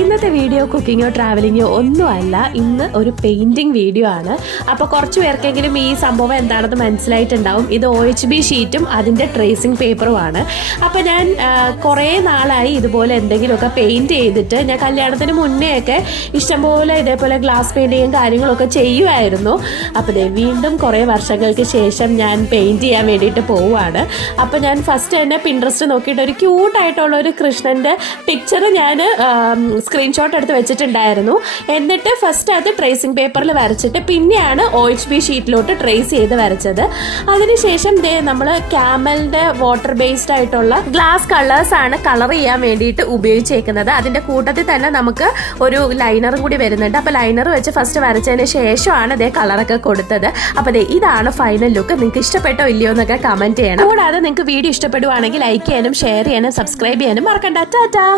ഇന്നത്തെ വീഡിയോ കുക്കിങ്ങോ ട്രാവലിങ്ങോ ഒന്നുമല്ല, ഇന്ന് ഒരു പെയിൻറ്റിങ് വീഡിയോ ആണ്. അപ്പോൾ കുറച്ച് പേർക്കെങ്കിലും ഈ സംഭവം എന്താണെന്ന് മനസ്സിലായിട്ടുണ്ടാവും. ഇത് OHB ഷീറ്റും അതിൻ്റെ ട്രേസിങ് പേപ്പറുമാണ്. അപ്പോൾ ഞാൻ കുറേ നാളായി ഇതുപോലെ എന്തെങ്കിലുമൊക്കെ പെയിൻറ്റ് ചെയ്തിട്ട്, ഞാൻ കല്യാണത്തിന് മുന്നേ ഒക്കെ ഇഷ്ടംപോലെ ഇതേപോലെ ഗ്ലാസ് പെയിൻറ്റിങ്ങും കാര്യങ്ങളൊക്കെ ചെയ്യുമായിരുന്നു. അപ്പോൾ വീണ്ടും കുറേ വർഷങ്ങൾക്ക് ശേഷം ഞാൻ പെയിൻറ്റ് ചെയ്യാൻ വേണ്ടിയിട്ട് പോവുകയാണ്. അപ്പോൾ ഞാൻ ഫസ്റ്റ് തന്നെ പിൻട്രസ്റ്റ് നോക്കിയിട്ട് ഒരു ക്യൂട്ടായിട്ടുള്ള ഒരു കൃഷ്ണൻ്റെ പിക്ചർ ഞാൻ സ്ക്രീൻഷോട്ട് എടുത്ത് വെച്ചിട്ടുണ്ടായിരുന്നു. എന്നിട്ട് ഫസ്റ്റ് അത് ട്രേസിങ് പേപ്പറിൽ വരച്ചിട്ട് പിന്നെയാണ് OHB ഷീറ്റിലോട്ട് ട്രേസ് ചെയ്ത് വരച്ചത്. അതിനുശേഷം നമ്മൾ ക്യാമലിൻ്റെ വാട്ടർ ബേസ്ഡ് ആയിട്ടുള്ള ഗ്ലാസ് കളേഴ്സ് ആണ് കളർ ചെയ്യാൻ വേണ്ടിയിട്ട് ഉപയോഗിച്ചേക്കുന്നത്. അതിൻ്റെ കൂട്ടത്തിൽ തന്നെ നമുക്ക് ഒരു ലൈനറും കൂടി വരുന്നുണ്ട്. അപ്പോൾ ലൈനർ വെച്ച് ഫസ്റ്റ് വരച്ചതിന് ശേഷമാണ് ഇതേ കളറൊക്കെ കൊടുത്തത്. അപ്പോൾ ഇതാണ് ഫൈനൽ ലുക്ക്. നിങ്ങൾക്ക് ഇഷ്ടപ്പെട്ടോ ഇല്ലയോ എന്നൊക്കെ കമൻറ്റ് ചെയ്യണം. കൂടാതെ നിങ്ങൾക്ക് വീഡിയോ ഇഷ്ടപ്പെടുവാണെങ്കിൽ ലൈക്ക് ചെയ്യാനും ഷെയർ ചെയ്യാനും സബ്സ്ക്രൈബ് ചെയ്യാനും മറക്കണ്ട. ടാറ്റാ.